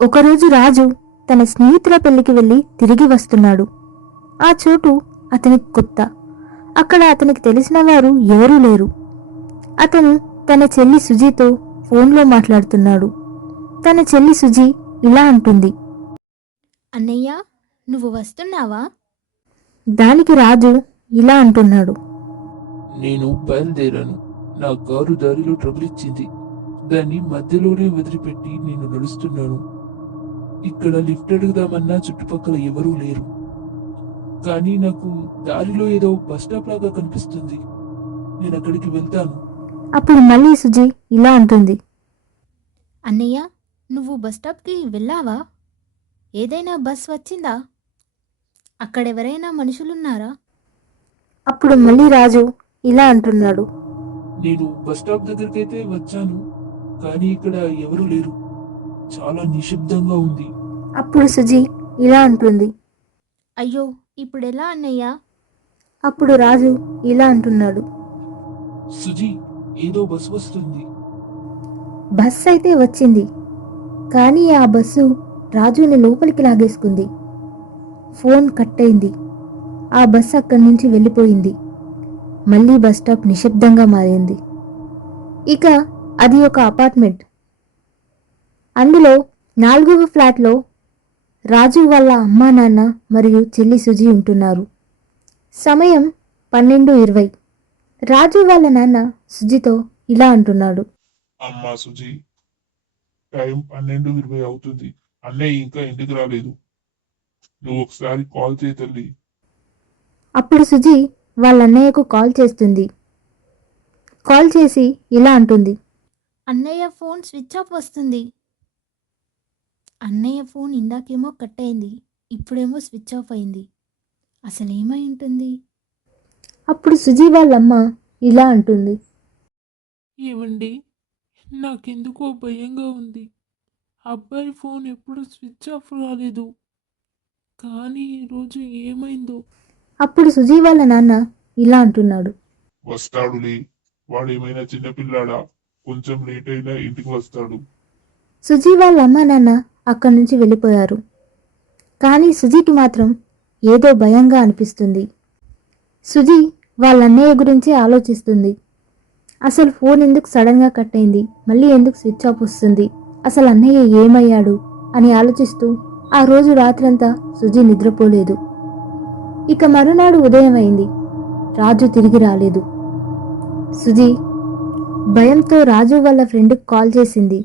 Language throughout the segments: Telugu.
ఒకరోజు రాజు తన స్నేహితుల పెళ్లికి వెళ్లి తిరిగి వస్తున్నాడు. ఆ చోటు అతనికి కొత్త. అక్కడ అతనికి తెలిసిన వారు ఎవరూ లేరు. అతను తన చెల్లి సుజీతో ఫోన్లో మాట్లాడుతున్నాడు. తన చెల్లి సుజీ ఇలా అంటుంది, అన్నయ్య, నువ్వు వస్తున్నావా? దానికి రాజు ఇలా అంటున్నాడు, నేను బయలుదేరాను. నా కారు దారిలో ట్రబుల్ ఇచ్చింది. దాన్ని మధ్యలోనే వదిలిపెట్టి నేను నడుస్తున్నాను. ఇక్కడ లిఫ్ట్ అడుగుదామన్నా చుట్టుపక్కల ఎవరూ లేరు. కానీ నాకు దారిలో ఏదో బస్ స్టాప్ లాగా కనిపిస్తుంది. నేను అక్కడికి వెళ్తాను. అప్పుడు మళ్ళీ సుజీ ఇలా అంటుంది, అన్నయ్య, నువ్వు బస్టాప్కి వెళ్ళావా? ఏదైనా బస్ వచ్చిందా? అక్కడెవరైనా మనుషులున్నారా? అప్పుడు మళ్ళీ రాజు ఇలా అంటున్నాడు, నేను బస్ స్టాప్ దగ్గరికైతే వచ్చాను, కానీ ఇక్కడ ఎవరూ లేరు. చాలా నిశ్శబ్దంగా ఉంది. అప్పుడు సుజీ ఇలా అంటుంది. అయ్యో, ఇప్పుడెలా అన్నయ్య? అప్పుడు రాజు ఇలా అంటున్నాడు, సుజీ, ఏదో బస్ వస్తుంది. బస్ అయితే వచ్చింది, కానీ ఆ బస్సు రాజుని లోపలికి లాగేసుకుంది. ఫోన్ కట్ అయింది. ఆ బస్సు అక్కడి నుంచి వెళ్ళిపోయింది. మళ్ళీ బస్ స్టాప్ నిశ్శబ్దంగా మారింది. ఇక అది ఒక అపార్ట్మెంట్. అందులో 4వ ఫ్లాట్లో రాజు వాళ్ళ అమ్మా నాన్న మరియు చెల్లి సుజీ ఉంటున్నారు. సమయం 12:20. రాజు వాళ్ళ నాన్న సుజీతో ఇలా అంటున్నాడు, అమ్మా సుజీ, టైం 12:20 అవుతుంది. అన్నయ్య ఇంకా ఇంటికి రాలేదు. నువ్వు ఒకసారి కాల్ చేయి తల్లి. అప్పుడు సుజీ వాళ్ళ అన్నయ్యకు కాల్ చేస్తుంది. కాల్ చేసి ఇలా అంటుంది, అన్నయ్య ఫోన్ స్విచ్ ఆఫ్ వస్తుంది. అన్నయ్య ఫోన్ ఇందాకేమో కట్ అయింది, ఇప్పుడేమో స్విచ్ ఆఫ్ అయింది. అసలేమై ఉంటుంది? అప్పుడు సుజీ వాళ్ళమ్మ ఇలా అంటుంది, ఏమండి, నాకెందుకో భయంగా ఉంది. అబ్బాయి ఫోన్ ఎప్పుడు స్విచ్ ఆఫ్ రాలేదు, కానీ ఈరోజు ఏమైందో. అప్పుడు సుజీ వాళ్ళ నాన్న ఇలా అంటున్నాడు, వస్తాడులే. వాడేమైనా చిన్నపిల్లాడా? కొంచెం లేట్ అయినా ఇంటికి వస్తాడు. సుజీ వాళ్ళ అమ్మ నాన్న అక్కడి నుంచి వెళ్ళిపోయారు. కానీ సుజీకి మాత్రం ఏదో భయంగా అనిపిస్తుంది. సుజీ వాళ్ళ అన్నయ్య గురించి ఆలోచిస్తుంది. అసలు ఫోన్ ఎందుకు సడన్గా కట్ అయింది, మళ్ళీ ఎందుకు స్విచ్ ఆఫ్ వస్తుంది, అసలు అన్నయ్య ఏమయ్యాడు అని ఆలోచిస్తూ ఆ రోజు రాత్రంతా సుజీ నిద్రపోలేదు. ఇక మరునాడు ఉదయం అయింది. రాజు తిరిగి రాలేదు. సుజీ భయంతో రాజు వాళ్ళ ఫ్రెండ్కి కాల్ చేసింది.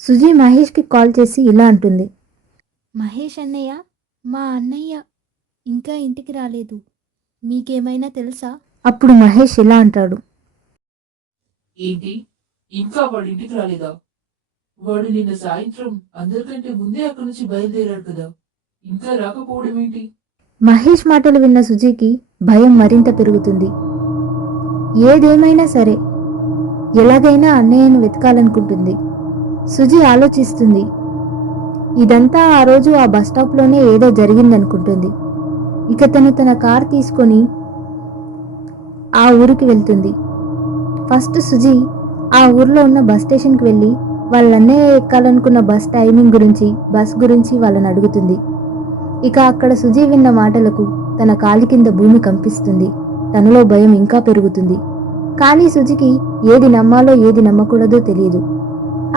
సుజీ మహేష్కి కాల్ చేసి ఇలా అంటుంది, మహేష్ అన్నయ్య, మా అన్నయ్య ఇంకా ఇంటికి రాలేదు. మీకేమైనా తెలుసా? అప్పుడు మహేష్ ఇలా అంటాడు, ఏంటి, ఇంకా వాడి ఇంటికి రాలేదా? వాడు నిన్న సాయంత్రం అందరికంటే ముందే అక్కడి నుంచి బయలుదేరాడు కదా, ఇంకా రాకపోవడం ఏంటి? మహేష్ మాటలు విన్న సుజీకి భయం మరింత పెరుగుతుంది. ఏదేమైనా సరే ఎలాగైనా అన్నయ్యను వెతకాలనుకుంటుంది. సుజీ ఆలోచిస్తుంది. ఇదంతా ఆ రోజు ఆ బస్ స్టాప్లోనే ఏదో జరిగిందనుకుంటుంది. ఇక తన కార్ తీసుకొని ఆ ఊరికి వెళ్తుంది. ఫస్ట్ సుజీ ఆ ఊర్లో ఉన్న బస్ స్టేషన్కి వెళ్ళి వాళ్ళ అన్నయ్య ఎక్కాలనుకున్న బస్ టైమింగ్ గురించి, బస్ గురించి వాళ్ళని అడుగుతుంది. ఇక అక్కడ సుజీ విన్న మాటలకు తన కాలి కింద భూమి కంపిస్తుంది. తనలో భయం ఇంకా పెరుగుతుంది. కానీ సుజీకి ఏది నమ్మాలో ఏది నమ్మకూడదో తెలియదు.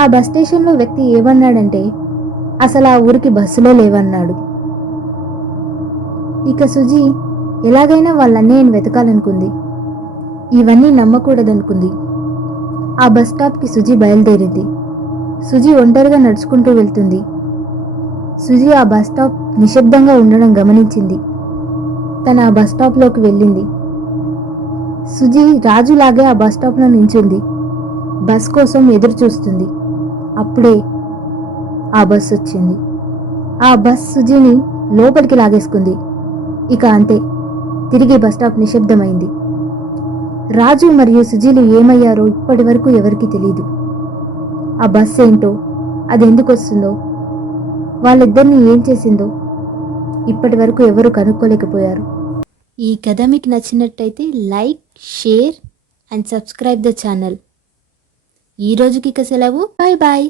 ఆ బస్ స్టేషన్లో వ్యక్తి ఏమన్నాడంటే అసలు ఆ ఊరికి బస్సులో లేవన్నాడు. ఇక సుజీ ఎలాగైనా వాళ్ళ అన్నయ్యను వెతకాలనుకుంది. ఇవన్నీ నమ్మకూడదనుకుంది. ఆ బస్ స్టాప్కి సుజీ బయలుదేరింది. సుజీ ఒంటరిగా నడుచుకుంటూ వెళ్తుంది. సుజీ ఆ బస్ స్టాప్ నిశ్శబ్దంగా ఉండడం గమనించింది. తన ఆ బస్ స్టాప్లోకి వెళ్ళింది. సుజీ రాజులాగే ఆ బస్ స్టాప్లో నించుంది. బస్ కోసం ఎదురు చూస్తుంది. అప్పుడే ఆ బస్ వచ్చింది. ఆ బస్ సుజీని లోపలికి లాగేసుకుంది. ఇక అంతే, తిరిగి బస్ స్టాప్ నిశ్శబ్దమైంది. రాజు మరియు సుజీలు ఏమయ్యారో ఇప్పటి వరకు ఎవరికీ తెలియదు. ఆ బస్ ఏంటో, అది ఎందుకు వస్తుందో, వాళ్ళిద్దరిని ఏం చేసిందో ఇప్పటి వరకు ఎవరు కనుక్కోలేకపోయారు. ఈ కథ మీకు నచ్చినట్టయితే like, share and subscribe the channel. ఈ రోజుకి ఇక సెలవు. Bye bye.